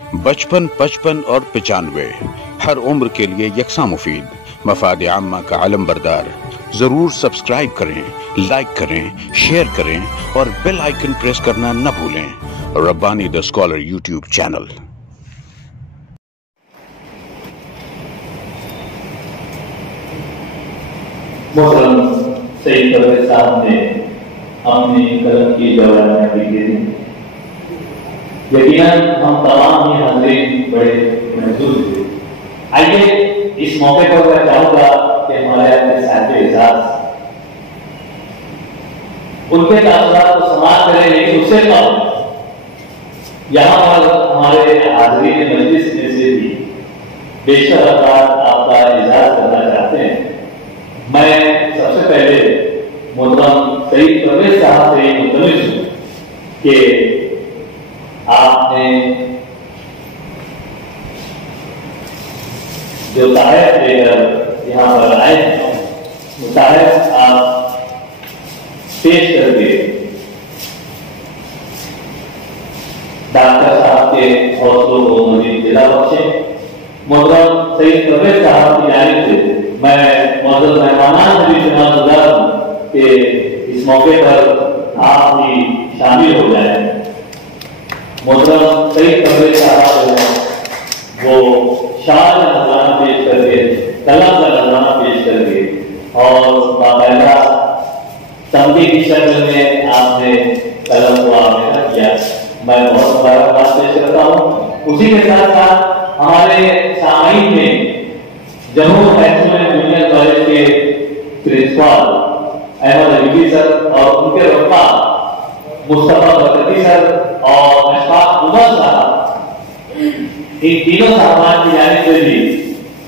55, 55 और 95 हर उम्र के लिए यकसा मुफीद, मफाद आम्मा का आलम बरदार। जरूर सब्सक्राइब करें, लाइक करें, शेयर करें और बेल आइकन प्रेस करना न भूलें। Rabbani the scholar YouTube channel. मोहतरम सईद परवेज साहब ने अपनी कलम की जवाब में दी थी। यकीनन हम तमाम ही हाज़रीन बड़े महसूस थे। आइए इस मौके पर मैं चाहूंगा कि हमारे अपने साथी एजाज उनके तासुरात को समाप्त करें, लेकिन उससे कम यहाँ पर हमारे हाज़रीन मजलिस में से भी बेशतर अफराद आपका इजाज़ करना चाहते हैं। मैं सबसे पहले मोहतरम सईद परवेज साहब से मुतमिल हूं कि आपने जो तारीफ लेकर यहाँ पर आए हैं, वो तारीफ आप पेश करके डॉक्टर साहब के हौसलों को मजीद दिला बख्शें। मोहतरम सईद परवेज साहब की जानिब से मैं मौजूद मेहमानान से भी शुक्रगुजार हूं कि इस मौके पर आप भी शामिल हो जाए। मोहतरम सईद परवेज साहब वो शान का नजराना पेश करके, कलम का नजराना पेश करके और बाकायदा तमकी की शक्ल में आपने कलम को आवेदन किया। मैं बहुत मुबारकबाद पेश करता हूँ। उसी के साथ साथ हमारे सामाईन में जम्मू जूनियर कॉलेज के प्रिंसिपल अहमद अलीवी सर और उनके रब्बा मुस्तफा बरकती सर और अशफाक उमर साहब, इन तीनों साहबान की जानिब से भी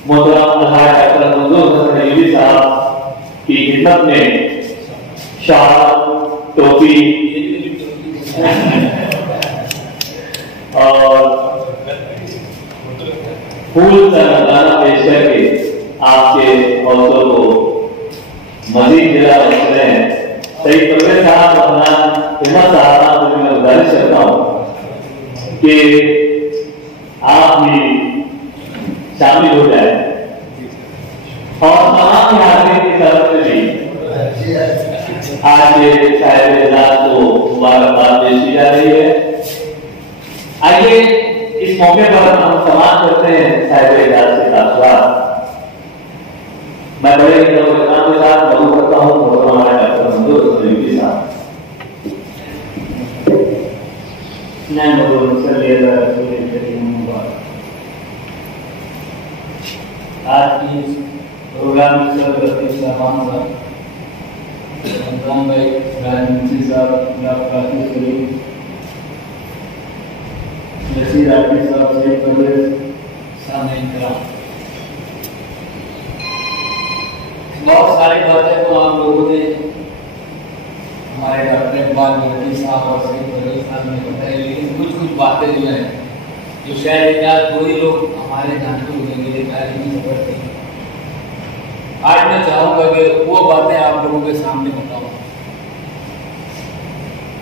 मोहतरम डॉक्टर मंजूर हसन अलीवी साहब की खिदमत में शाल, टोपी और फूल का नजराना पेश करके आपके हौसलों को मजीद दिला रहे हैं। सईद परवेज साहब अपना हिम्मत साहब को मैं गुजारिश करता हूँ कि आप भी शामिल हो जाए और तमाम हाज़रीन की तरफ से भी आज के साहिब एजाज को मुबारकबाद पेश की जा रही है। आइए इस मौके पर हम समाप्त करते हैं साहिब एजाज के तासुरात। मैं बड़े इत्मीनान के साथ मदद करता हूँ और हमारे डॉक्टर मंजूर हसन अलीवी साहब। आज की प्रोग्राम में सरबराही साहबान रमजान भाई, राजनीति साहब, काफी शरीफ, नसीर आफी साहब से परवेज सामने कराम, बहुत सारी बातें तो आप लोगों ने हमारे डॉक्टर इकबाल बरकती साहब और सईद परवेज साहब ने बताई, लेकिन कुछ कुछ बातें जो हैं जो शायद कोई लोग हमारे जानते हुए मेरे तारीखी खबर थी, आज मैं चाहूंगा कि वो बातें आप लोगों के सामने बताऊं।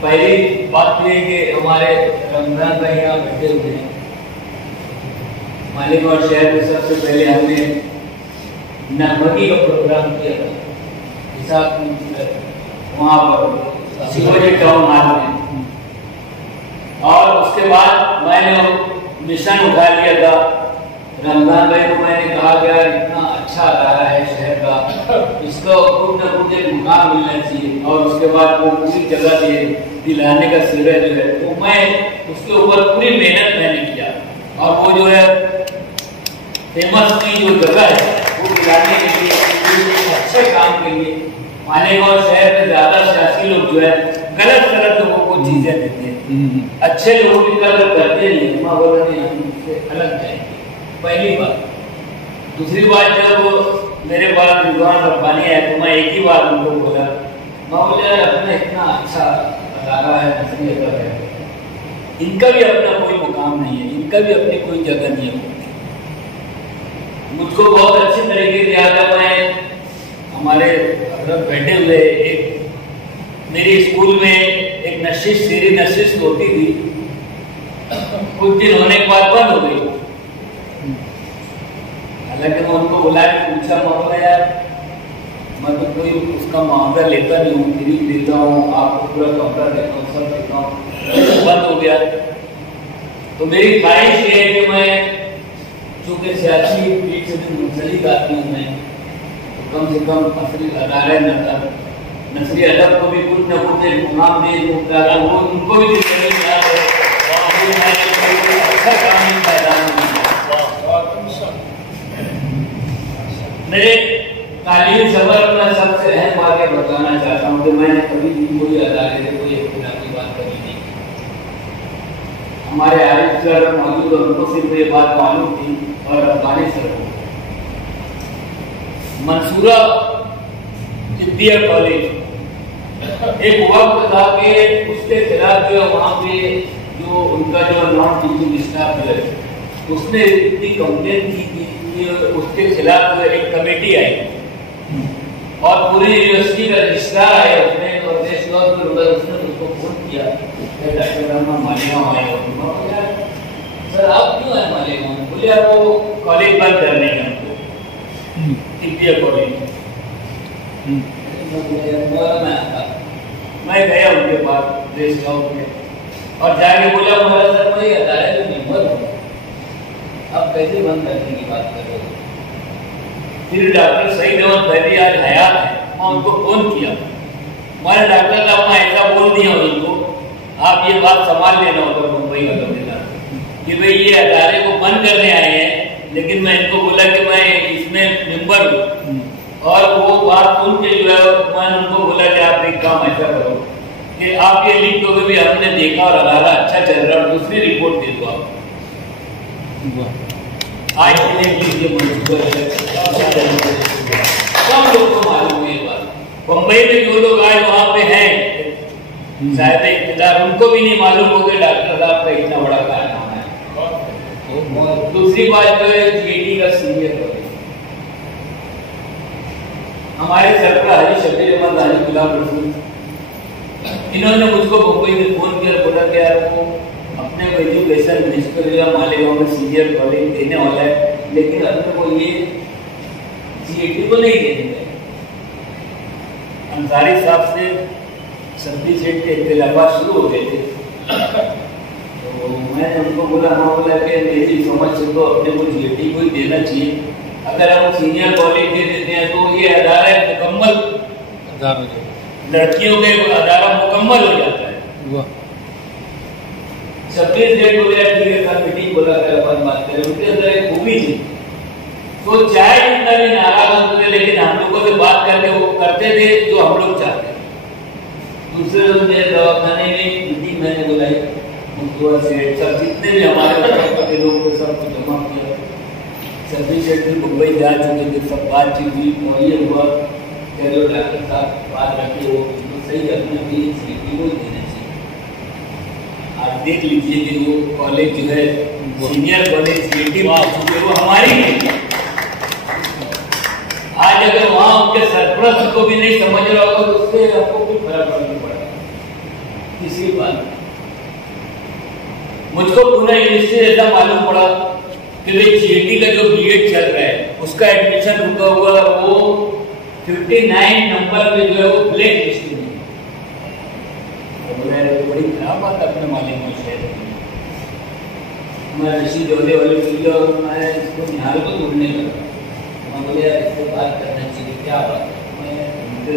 पहली बात यह कि हमारे रमजान भाई यहाँ बैठे हुए हैं। मालिक और शहर में सबसे पहले हमने नरमगी का प्रोग्राम किया था वहाँ पर शिवाजी टाउन हॉल में, और उसके बाद मैंने मिशन उठा लिया था रमजान भाई को। मैंने कहा कि यार इतना अच्छा अदारा है शहर का, इसको कुछ न कुछ एक मुकाम मिलना चाहिए, और उसके बाद वो पूरी जगह दिलाने का सिरा जो है तो मैं उसके ऊपर पूरी मेहनत मैंने किया, और वो जो है फेमस की जो जगह है वो दिलाने के लिए, अच्छे काम के लिए। मालेगांव शहर में ज्यादा सियासी लोग जो है गलत गलत लोगों को चीजें देते हैं, अच्छे लोगों की कदर करते नहीं, अलग जाएंगे। पहली बात। दूसरी बात, जब मेरे पास रिजवान रब्बानी है तो मैं एक ही बात उनको बोला, मैं बोले अपना इतना अच्छा अदारा है, नसीहत है, इनका भी अपना कोई मुकाम नहीं है, इनका भी अपनी कोई जगह नहीं है। मुझको बहुत अच्छी तरीके से याद है, मैं हमारे बैठे हुए एक मेरी स्कूल में एक नशिश सीरी नशिश होती थी, कुछ दिन होने के बाद बंद बुलाया, पूछा मामला यार मैं तो कोई उसका मुआवजा लेता नहीं हूँ, फ्री देता हूँ, आपको पूरा कमरा देता हूँ, सब देता हूँ, बंद हो गया। तो मेरी ख्वाहिश ये है कि मैं चूंकि सियासी पीठ से भी मुंसलिक आदमी हूँ मैं, तो कम से कम असली अदारे नसरी अदब को भी कुछ न कुछ एक मुकाम दे, वो उनको भी अच्छा काम पैदा मेरे तालीम सफर में सबसे अहम बात बताना चाहता हूँ कि मैंने कभी भी कोई अदारे से कोई इख्तिलाफी बात कभी नहीं की। हमारे आरिफ सर मौजूद और उनको सिर्फ ये बात मालूम थी और रब्बानी सर को। मंसूरा तिब्बिया कॉलेज एक वक्त था कि उसके खिलाफ जो वहाँ पे जो उनका जो नॉन टीचिंग स्टाफ है उसने इतनी कंप्लेन की कि उसके खिलाफ एक कमेटी आई और पूरी यूनिवर्सिटी का रजिस्ट्रार आया, उसने उसने उसको फोन किया, डॉक्टर रामा मालेगांव आए, सर आप क्यों आए मालेगांव? बोले यार वो कॉलेज बंद करने का हमको, तिब्बिया कॉलेज। मैं गया उनके पास गेस्ट हाउस में और जाके बोला हमारा सर मैं अदारे में मेंबर हूँ, अब कैसे बंद करने की बात कर रहे हो? फिर डॉक्टर सईद अहमद बैरी आज हयात है, मैं उनको फोन किया, मैंने डॉक्टर साहब मैं ऐसा बोल दिया उनको, आप ये बात संभाल लेना होगा मुंबई का कमेला कि भाई ये अदारे को बंद करने आए हैं, लेकिन मैं इनको बोला कि मैं इसमें मेंबर हूँ और वो बात सुन के जो है मैंने उनको बोला कि आप एक काम ऐसा करो कि आप ये लिख दो कि हमने देखा और अदारा अच्छा चल रहा है, दूसरी रिपोर्ट दे दो आप। आज सब लोग को मालूम है बात, बम्बई में जो लोग आज वहाँ पे हैं शायद इख्तियार उनको भी नहीं मालूम हो कि डॉक्टर साहब का इतना बड़ा कारनामा है। दूसरी बात जो है जीएटी का सीनियर कॉलेज, हमारे सरकार हरी शबीर अहमद हाजी गुलाम रसूल, इन्होंने मुझको मुंबई में फोन किया, बोला कि यार वो अपने को एजुकेशन मिनिस्टर या मालेगांव में सीनियर कॉलेज देने वाला है, लेकिन अपने को ये जीएटी को नहीं देने। अंसारी साहब से 26 सीट के इख्तिलाफात शुरू हो गए थे, तो मैंने उनको बोला कि मेरी समझ से तो अपने को जीएटी को ही देना चाहिए, अगर हम सीनियर कॉलेज दे देते हैं तो ये अदारा मुकम्मल लड़कियों के अदारा मुकम्मल हो जाता है। 26 डेट हो गया, ठीक है, कल मीटिंग बोला कर अपन बात करें, उनके अंदर एक खूबी थी, तो चाहे जितना भी नाराज होते थे लेकिन हम लोगों से बात करके वो करते थे जो हम लोग चाहते थे। दूसरे रोज मेरे दवाखाने में मीटिंग मैंने बुलाई, सब जितने भी हमारे लोग थे सबको जमा किया, सभी सेठ भी मुंबई जा चुके थे, सब बातचीत हुई और ये हुआ कि जो डॉक्टर साहब बात रखी वो सही अपने भी सीटी को देना चाहिए। आप देख लीजिए कि वो कॉलेज जो है सीनियर कॉलेज सीटी वो हमारी नहीं, आज अगर वहाँ उनके सरपरस्त को भी नहीं समझ रहा होगा तो उससे आपको कुछ फर्क नहीं पड़ा। किसी बात मुझको पूरा यूनिवर्सिटी ऐसा मालूम पड़ा कि जीएटी का जो बीएड चल रहा है उसका एडमिशन रुका हुआ, वो 59 नंबर पे जो है वो ब्लैक लिस्ट में। तो बड़ी खराब बात अपने मालिक शहर मैं ऋषि जोड़े वाले मिले और मैं इसको निहाल को ढूंढने लगा, मैं बोले यार इससे बात करना चाहिए, क्या बात है? मैं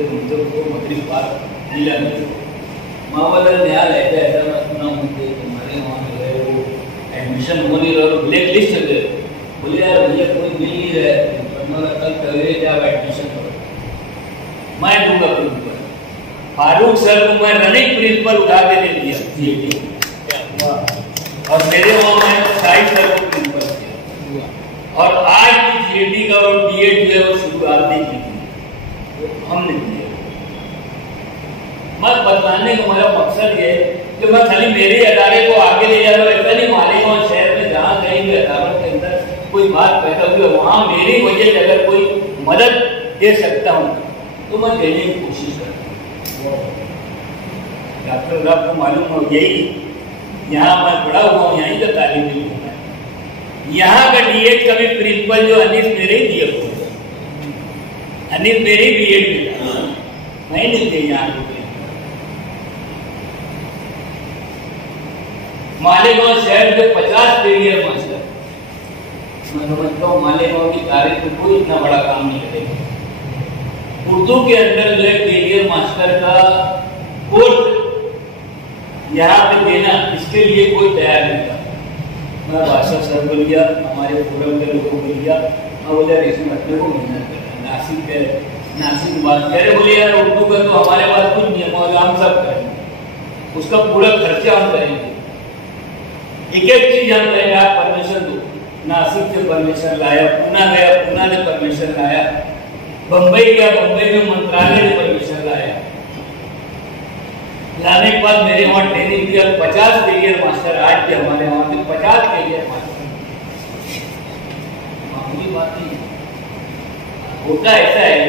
तुमसे को मगरी बात मिला नहीं, माँ वाला निहाल ऐसा ऐसा मैं सुना मुझे तुम्हारे वहाँ जो है वो एडमिशन हो नहीं रहा, ब्लैक लिस्ट है। बोले यार भैया कोई मिल नहीं रहा है, कल करें क्या एडमिशन करो, मैं दूंगा प्रिंसिपल। फारूक सर को मैं रनिंग प्रिंसिपल उठा के दे दिया जीएटी, और मेरे वहाँ मैं साइड सर को प्रिंसिपल किया, और आज की जीएटी का और बीएड जो है वो शुरुआत नहीं की थी, तो हमने किया। मत बताने का मेरा मकसद ये कि मैं खाली मेरे अदारे को आगे ले जा रहा हूँ, ऐसा नहीं मालेगांव शहर में जहाँ कहीं भी अदालत के अंदर कोई बात पैदा हुई वहाँ मेरी वजह से अगर कोई मदद दे सकता हूँ तो मैं देने की कोशिश करता हूँ। डॉक्टर साहब को मालूम हो, यही यहाँ मैं पढ़ा हुआ हूँ, यहीं का तालीम हूँ, यहाँ का डीएड का भी प्रिंसिपल जो अनीस मेरे ही दिए हुए अनिल मेरी बीएड मिला, नहीं मिलते यहाँ रुपये। मालेगांव शहर के 50 कैरियर मास्टर, मैं समझता हूँ मालेगांव की तारीख में कोई इतना बड़ा काम नहीं करेगा। उर्दू के अंदर जो है कैरियर मास्टर का कोर्स यहाँ पे देना, इसके लिए कोई तैयार नहीं था। मैं भाषा सर को लिया, हमारे फोरम के लोगों को लिया, मैं बोला इसमें अपने को मेहनत करना। नासिक बात कह रहे, बोले यार उर्दू का तो हमारे पास कुछ नहीं है, हम सब करेंगे, उसका पूरा खर्चा हम करेंगे, एक एक चीज हम करेंगे, आप परमिशन दो। नासिक से परमिशन लाया, पूना गया, पूना ने परमिशन लाया, बंबई गया, बंबई में मंत्रालय ने परमिशन लाया। लाने के बाद मेरे वहां ट्रेनिंग किया, 50 कैरियर मास्टर आज के हमारे वहां से 50 कैरियर मास्टर, मामूली बात नहीं। होता ऐसा है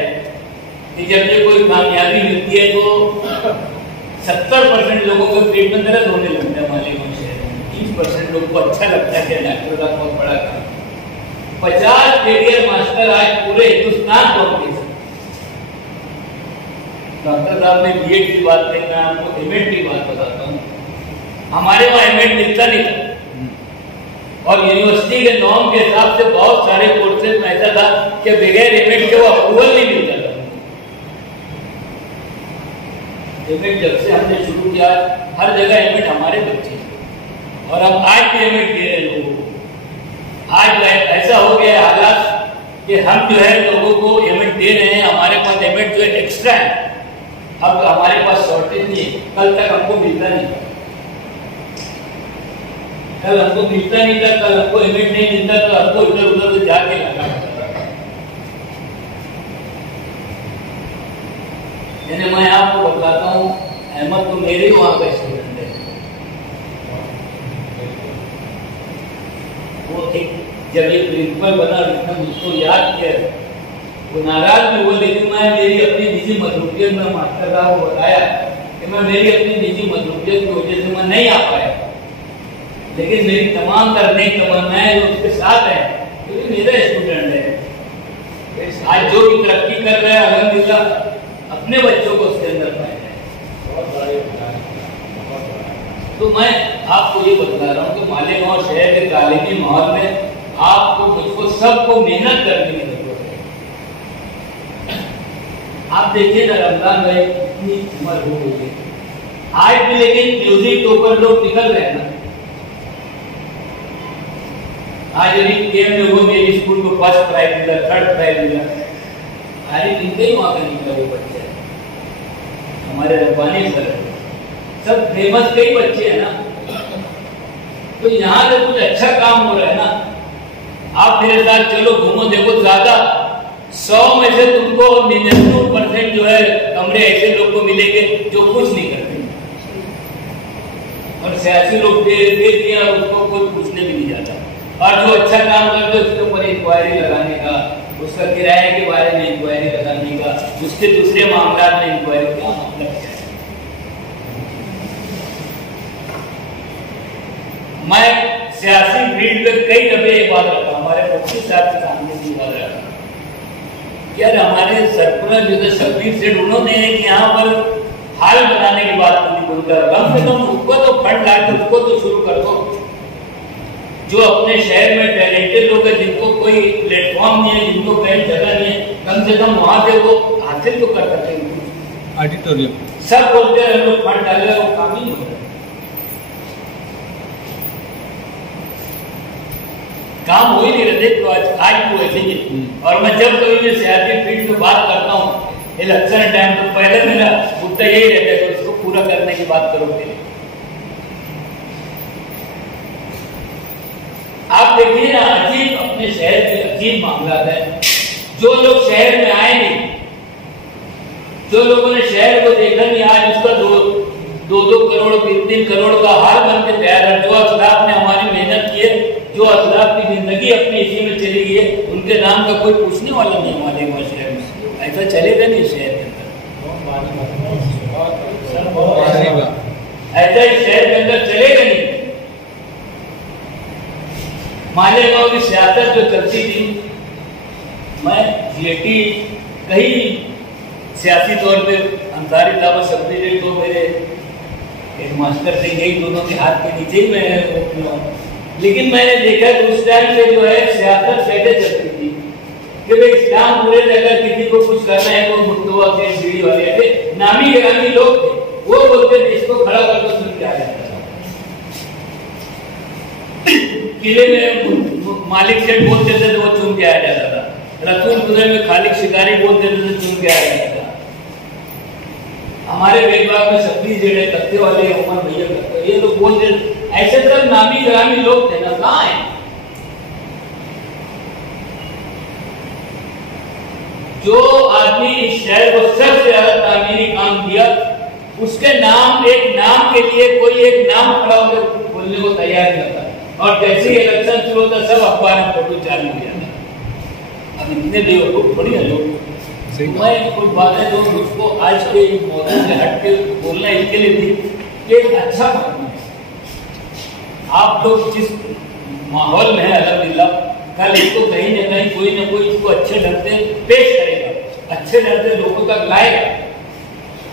कि जब ये कोई कामयाबी मिलती है तो 70% लोगों को पेट में दर्द होने लगता है मालेगांव शहर में, 30% लोगों को अच्छा लगता है कि डॉक्टर का बहुत बड़ा काम। 50 कैरियर मास्टर आज पूरे हिंदुस्तान को अपने डॉक्टर साहब ने बीएड की बात नहीं, मैं आपको एमएड की बात बताता हूँ। हमारे वहाँ एमएड मिलता नहीं था, और यूनिवर्सिटी के नॉर्म के हिसाब से बहुत सारे कोर्सेज में ऐसा था कि बगैर एमएड के वो अप्रूवल नहीं मिलता था। एमएड जब से हमने शुरू किया, हर जगह एमएड हमारे बच्चे, और हम आज भी एमएड दे रहे लोगों को। आज ऐसा हो गया हालात कि हम जो है लोगों को एमएड दे रहे हैं, हमारे पास एमएड जो है एक्स्ट्रा है, अब हमारे पास शॉर्टेज नहीं है। कल तक हमको मिलता नहीं था, कल हमको मिलता नहीं था, कल हमको एमएड नहीं मिलता, तो हमको इधर उधर से जाके लगा। मैं आपको बताता हूँ, अहमद तो मेरे वहां का स्टूडेंट है। वो एक जब ये प्रिंसिपल बना, उसने मुझको याद किया, वो नाराज भी हुआ, लेकिन मैं मेरी अपनी निजी मसरूफियत में मास्टर साहब को बताया कि मैं मेरी अपनी निजी मसरूफियत की वजह से मैं नहीं आ पाया, लेकिन मेरी तमाम करने की तमन्नाएं जो उसके साथ है, क्योंकि मेरा स्टूडेंट है। आज जो भी तरक्की कर रहा है अल्हम्दुलिल्लाह अपने बच्चों को उसके अंदर पाया है। तो मैं आपको ये बता रहा हूँ कि मालेगांव शहर के तालीमी माहौल में आपको, मुझको, सबको मेहनत करने की जरूरत है। आप देखिए ना, रमजान भाई इतनी उम्र हो गई है आज भी, लेकिन म्यूजिक के ऊपर लोग निकल रहे हैं ना। आज यदि गेम में वो मेरी स्कूल को फर्स्ट प्राइज मिला, थर्ड प्राइज मिला, सारी दिन ही वहां का निकला वो बच्चे, हमारे रब्बानी सर सब फेमस कई बच्चे हैं ना। तो यहाँ से कुछ अच्छा काम हो रहा है ना। आप मेरे साथ चलो, घूमो, देखो, ज्यादा 100 में से तुमको 99% जो है कमरे ऐसे लोग को मिलेंगे जो कुछ नहीं करते, और सियासी लोग दे दिए और उसको कोई पूछने भी नहीं जाता। और जो अच्छा काम करते उसके ऊपर इंक्वायरी लगाने का, उसका किराए के बारे में इंक्वायरी लगाने का, उसके दूसरे मामला में इंक्वायरी, क्या मतलब क्या है। मैं सियासी फील्ड में कई दफे ये बात रखा, हमारे मुफ्ती साहब के सामने भी बात रखा, यार हमारे सरपुरा जो है शब्बीर सेठ, उन्होंने यहाँ पर हाल बनाने की बात करनी बोलकर, कम से कम उसको तो फंड ला के उसको तो शुरू कर दो। जो अपने शहर में टैलेंटेड लोग हैं, जिनको कोई प्लेटफॉर्म नहीं है, जिनको कहीं जगह नहीं है, कम से कम वहां से वो हासिल तो कर सकते हैं। ऑडिटोरियम सब बोलते हैं लोग फंड डालेगा, वो काम ही नहीं होता, काम हो ही नहीं रहे। तो आज वो ऐसे ही। और मैं जब कभी भी सियासी फील्ड में बात करता हूँ इलेक्शन टाइम, तो पहले मेरा मुद्दा यही रहता है कि उसको पूरा करने की बात करो। आप देखिए ना, अजीब अपने शहर के अजीब मामला है। जो लोग शहर में आए नहीं, जो लोगों ने शहर को देखा नहीं, आज उसका 2-2 करोड़ 3-3 करोड़ का हाल बनते तैयार है। जो असलाफ ने हमारी मेहनत की है, जो असलाफ की जिंदगी अपनी इसी में चली गई है, उनके नाम का कोई पूछने वाला नहीं हमारे शहर में। ऐसा चलेगा नहीं शहर के अंदर, ऐसा ही शहर के अंदर चलेगा नहीं। मालेगांव की सियासत जो चलती थी, मैं GAT कई सियासी तौर पे अंसारी दावत सेक्रेटरी तो मेरे एक मास्टर थे, यही दोनों के हाथ के नीचे ही मैं, लेकिन मैंने देखा कि उस टाइम पे जो है सियासत कैसे चलती थी कि भाई इस्लाम पूरे अगर किसी को कुछ करना है तो मुर्तवा के सीढ़ी वाले थे, नामी गिरामी लोग थे, वो बोलते थे इसको खड़ा कर दो, सुन के आ जाता था। किले में मालिक सेठ बोलते थे तो वो चुन के आ जाता था, रसूलपुरे में खालिक शिकारी बोलते थे तो चुन के आ जाता था। हमारे बेगबाग में शक्ति जेड़े तख्ते वाले उमर भैया करते, ये लोग बोलते, ऐसे सब नामी ग्रामी लोग थे ना, कहाँ है? जो आदमी इस शहर को सबसे ज्यादा तामीरी काम किया, उसके नाम, एक नाम के लिए कोई एक नाम खड़ा होकर बोलने को तैयार नहीं होता, और जैसे ही इलेक्शन शुरू होता सब अखबार में फोटो चालू हो जाता। अब इतने बेवकूफ थोड़ी है लोग। मैं कुछ बातें जो मुझको आज के मौजूद से हट के बोलना इसके लिए थी कि एक अच्छा माध्यम है। आप लोग जिस माहौल में है अल्हम्दुलिल्लाह, कल इसको कहीं न कहीं कोई ना कोई इसको अच्छे ढंग से पेश करेगा, अच्छे ढंग से लोगों तक लाएगा।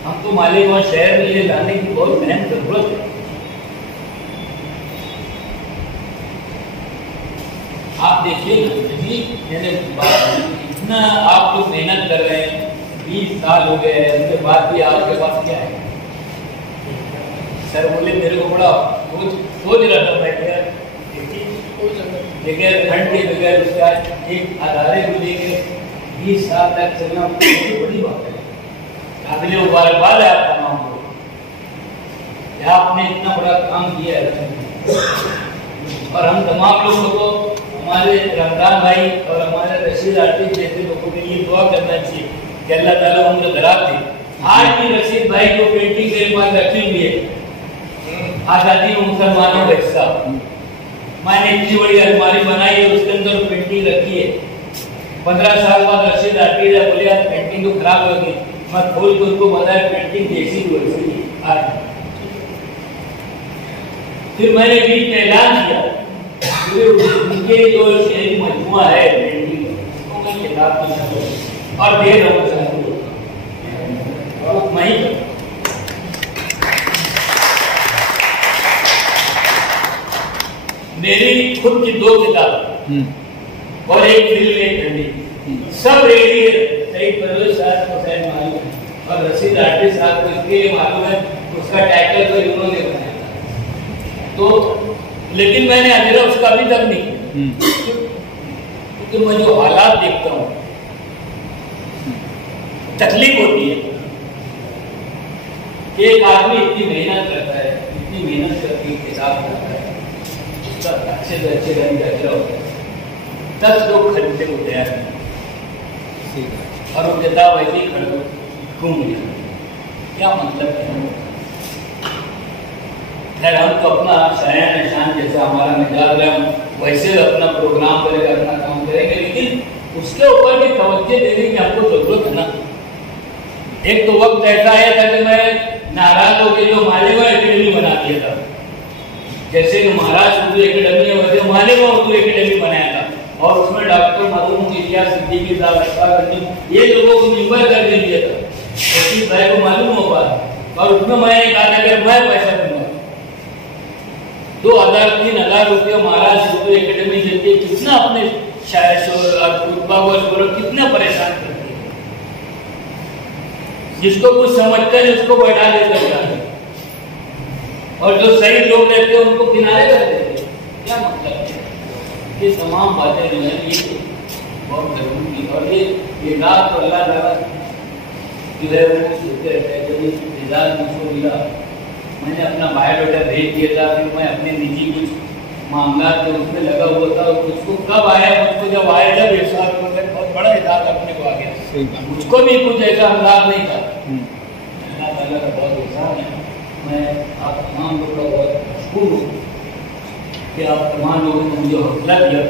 हम तो मालिक शहर में ये लाने की बहुत मेहनत जरूरत है। आप देखिए इतना आप लोग मेहनत कर रहे हैं, 20 साल हो गए हैं, उसके बाद भी आपके पास क्या है? सर बोले मेरे को बड़ा सोच रहा था मैं, लेकिन ठंड के बगैर उसका एक अदारे को लेके 20 साल तक चलना बड़ी बात है। काबिल मुबारकबाद है आप तमाम को, आपने इतना बड़ा काम किया है। और हम तमाम लोगों को, हमारे रमजान भाई और हमारे रशीद आर्टिस्ट जैसे लोगों के लिए दुआ करना चाहिए कि अल्लाह ताला उम्र दराज दे। आज भी रशीद भाई को पेंटिंग मेरे पास रखी हुई है, आजादी में मुसलमानों का हिस्सा। मैंने इतनी बड़ी अलमारी बनाई है, उसके अंदर पेंटिंग रखी है। 15 साल बाद रशीद आर्टिस्ट है, बोले यार पेंटिंग तो खराब हो गई, मैं खोल के उनको बताया पेंटिंग जैसी वैसी आज। फिर मैंने बीच में ऐलान किया उनके जो एक मजमुआ है पेंटिंग, उसको मैं किताब में और दे रहा हूँ मैं। मेरी खुद की 2 किताब और एक फिल्म, एक घंटी, सब रेडी है। सईद परवेज साहब को शायद मालूम है, और रशीद आर्टिस्ट साहब को इसके मालूम है, उसका टाइटल तो इन्होंने बनाया। तो लेकिन मैंने अंधेरा उसका अभी तक नहीं किया, क्योंकि मैं जो हालात देखता हूँ तकलीफ होती है कि एक आदमी इतनी मेहनत करता है, इतनी मेहनत करके किताब करता है, उसका अच्छे से अच्छे रंग अच्छा होता है, 10 लोग खरीदने को तैयार नहीं, और वो किताब ऐसे ही घूम गया। क्या मतलब है? खैर हम तो अपना शाया निशान जैसा हमारा मिजाज है, हम वैसे अपना प्रोग्राम करेंगे, अपना काम करेंगे, लेकिन उसके ऊपर भी तवज्जो देने की हमको जरूरत है ना। एक तो वक्त ऐसा आया था कि मैं नाराज होकर जो मालिवा एकेडमी बना दिया था, जैसे कि महाराष्ट्र उर्दू एकेडमी है वैसे मालिवा उर्दू एकेडमी बनाया था, और उसमें डॉक्टर मरहूम इलियास सिद्दीकी साहब ये लोगों को निम्बर करके दिया था, रशीद भाई को मालूम होगा। और उसमें मैंने कहा था कि मैं पैसा दूंगा 2000-3000 रुपये महाराष्ट्र उर्दू एकेडमी देती है। कितना अपने कितना परेशान करती है, जिसको कुछ समझते हैं उसको बैठा देते हैं, और जो सही लोग रहते हैं उनको किनारे कर देते हैं। क्या मतलब है? ये तमाम बातें जो है ये बहुत जरूरी है, और ये रात तो अल्लाह ताला जो है वो सोचते रहते हैं। जब ये रिजाल्ट मुझको मिला, मैंने अपना बायोडाटा भेज दिया था, फिर मैं अपने निजी कुछ मामला थे उसमें लगा हुआ था, उसको कब आया, मुझको जब आया जब एहसास बहुत बड़ा एहसास अपने को आ गया। मुझको भी कुछ ऐसा अंदाज नहीं था। अल्लाह ताला का बहुत एहसान है। मैं आप तमाम लोग का बहुत मशहूर हूँ कि आप तमाम लोगों ने मुझे हौसला दिया,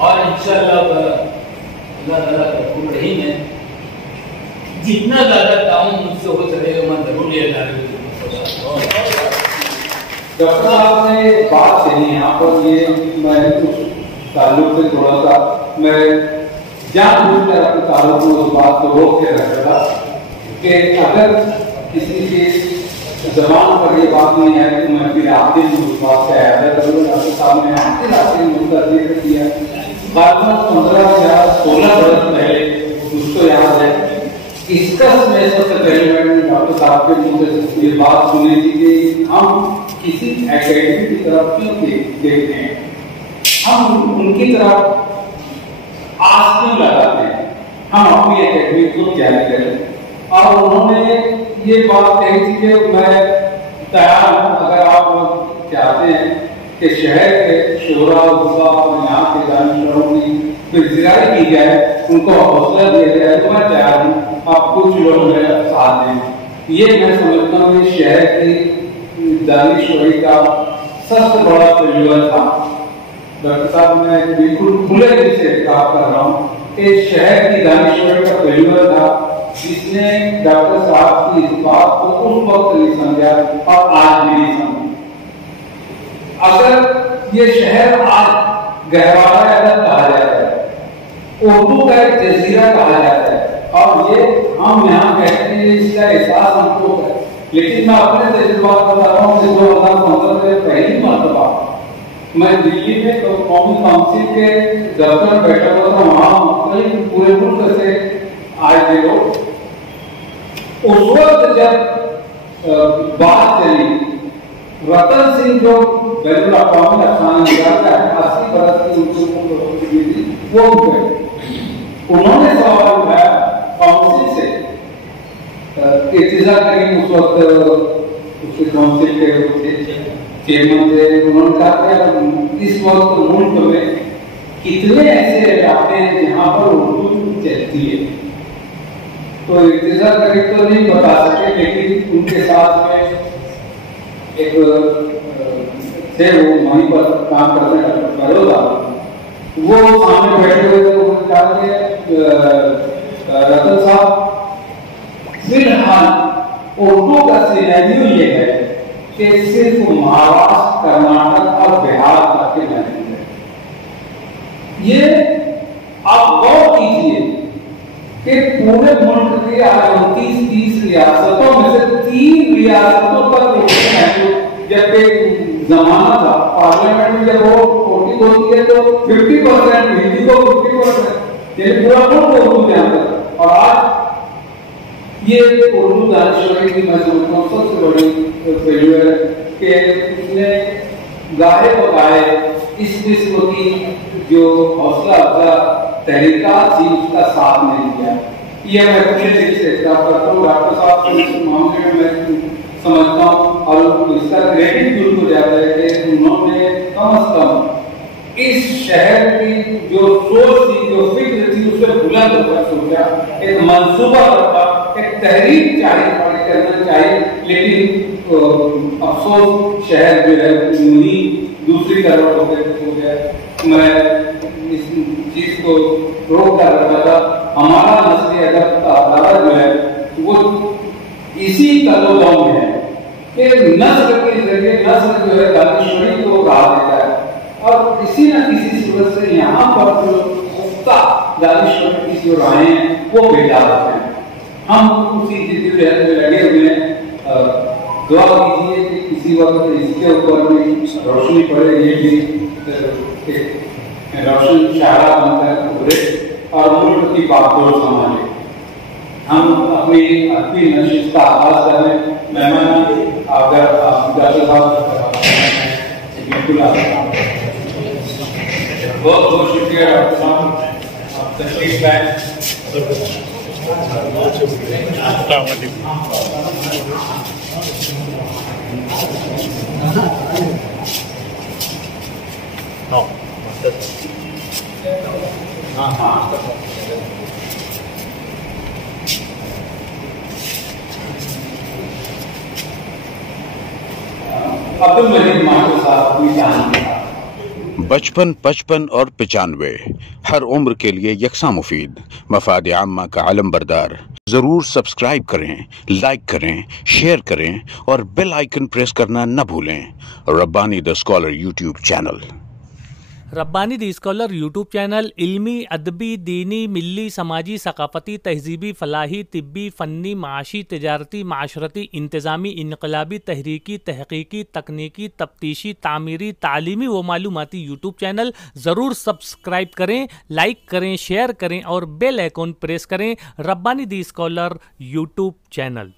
और इंशाअल्लाह अल्लाह ताला का हुक्म रहीम है, जितना ज़्यादा ताउन मुझसे हो सकेगा मैं जरूर ले जा रही हूँ। डॉक्टर साहब ने बात कही यहाँ पर, ये मैं उस ताल्लुक से थोड़ा सा मैं जानबूझकर अपने तालों को उस बात को रोक के रखा था कि अगर किसी की जबान पर ये बात नहीं है तो मैं फिर आते ही उस बात का आया डॉक्टर साहब ने आते मुद्दा जिक्र किया। 15 या 16 बरस पहले उसको याद है इसका में सबसे पहले मैंने डॉक्टर साहब के मुंह से ये बात सुनी थी कि हम किसी एकेडमी की तरफ क्यों देखते हैं, हम उनकी तरफ आस क्यों लगाते हैं, हम अपनी एकेडमी को तैयारी करें। और उन्होंने ये बात कही थी कि मैं तैयार हूँ अगर आप चाहते हैं कि शहर के शोरा और यहाँ के जानवरों की जिराई की जाए, उनको हौसला दिया जाए, तो मैं तैयार हूँ, आप कुछ लोग मेरा साथ दें। ये मैं समझता हूँ शहर की दानिश्वरी का सबसे बड़ा पहलू था। डॉक्टर साहब मैं बिल्कुल खुले दिल से बात कर रहा हूँ कि शहर की दानिश्वरी का पहलू था जिसने डॉक्टर साहब की इस बात को उस वक्त नहीं समझा और आज भी नहीं समझा। अगर ये शहर आज गहवारा अदब कहा जाता है, उर्दू का एक जजीरा कहा जाता है, और ये हम यहाँ कहते हैं इसका एहसास हमको है। लेकिन मैं अपने तजुर्बात बता रहा हूँ कि 2015 में पहली मरतबा मैं दिल्ली में तो कौमी काउंसिल के दफ्तर में बैठा हुआ था, वहाँ कई पूरे मुल्क से आए थे लोग। उस वक्त जब बात चली रतन सिंह जो बैनुल अक़वामी अफसाना निगार का 80 बरस की उनकी थी, वो हुए उन्होंने सवाल उठाया काउंसिल से, इर्तिजा करीम उस वक्त उसके काउंसिल के चेयरमैन थे। उन्होंने कहा कि इस वक्त मुल्क में कितने ऐसे इलाके हैं जहाँ पर उर्दू चलती है, तो इर्तिजा करीब तो नहीं बता सके, लेकिन उनके साथ में एक थे वो वहीं पर काम करते हैं बड़ौदा, वो सामने बैठे हुए थे। उन्होंने कहा कि रतन साहब फिलहाल उर्दू का सिनेरियो ये है कि सिर्फ महाराष्ट्र, कर्नाटक और बिहार तक के महसूस है। ये आप गौर कीजिए कि पूरे मुल्क के 29-30 रियासतों में से 3 रियासतों तक जबकि जमाना था पार्लियामेंट में जब वो वोटिंग होती है तो 50% हिंदी को 50%, यानी पूरा मुल्क उर्दू जानता था। और आज ये उर्दू दानिश्वरी की मैं समझता हूँ सबसे बड़ी पहलू है कि उसने गाहे बगाए इस किस्म की जो हौसला अफजा तहरीकात थी उसका साथ नहीं दिया। ये मैं अपने दिल से करता हूँ। डॉक्टर साहब को इस मामले में मैं समझता हूँ और इसका क्रेडिट भी उनको जाता है कि उन्होंने कम से कम इस शहर की जो सोच थी, जो फिक्र थी, उसे बुलंद होकर सोचा, एक मंसूबा रखा, एक तहरीक करना चाहिए। लेकिन अफसोस शहर जो है उन्हीं दूसरी तरफ हो गया। मैं इस चीज को रोक कर रखा था। हमारा नस्ली अदब का अदारा जो है वो इसी तलोदाम में है कि नस्ल के जरिए नस्ल जो है दानिश्वरी को राह देता है, और किसी न किसी सूरत से यहाँ पर जो पुख्ता दानिश्वरी की जो राहें हैं वो बेदार होते हैं। हम उसी जिद्दोजहद में लगे हुए हैं। दुआ कीजिए कि किसी वक्त इसके ऊपर भी रोशनी पड़े, ये भी रोशन शाहरा बनकर उभरे और मुल्क की बागडोर संभाले। हम अपनी नशिस्त का आगाज करें। मेहमान अगर डॉक्टर साहब बिल्कुल बहुत बहुत शुक्रिया डॉक्टर साहब, आप तशरीफ लाए। अब्दुल मजीद मास्टर साहब की कहानी 55, 55 और 95 हर उम्र के लिए यकसा मुफीद, मफाद आम्मा का आलम बरदार। जरूर सब्सक्राइब करें, लाइक करें, शेयर करें और बेल आइकन प्रेस करना न भूलें। Rabbani the scholar YouTube channel. Rabbani the scholar YouTube channel इल्मी, अदबी, दीनी, मिली, समाजी, सकाफती, तहजीबी, फलाही, तिब्बी, फ़न्नी, माशी, तिजारती, माशरती, इंतज़ामी, इनकलाबी, तहरीकी, तहकीकी, तकनीकी, तफ्तीशी, तामीरी, तालीमी व मालूमाती यूट्यूब चैनल ज़रूर सब्सक्राइब करें, लाइक करें, शेयर करें और बेल आइकॉन प्रेस करें। Rabbani the scholar YouTube channel.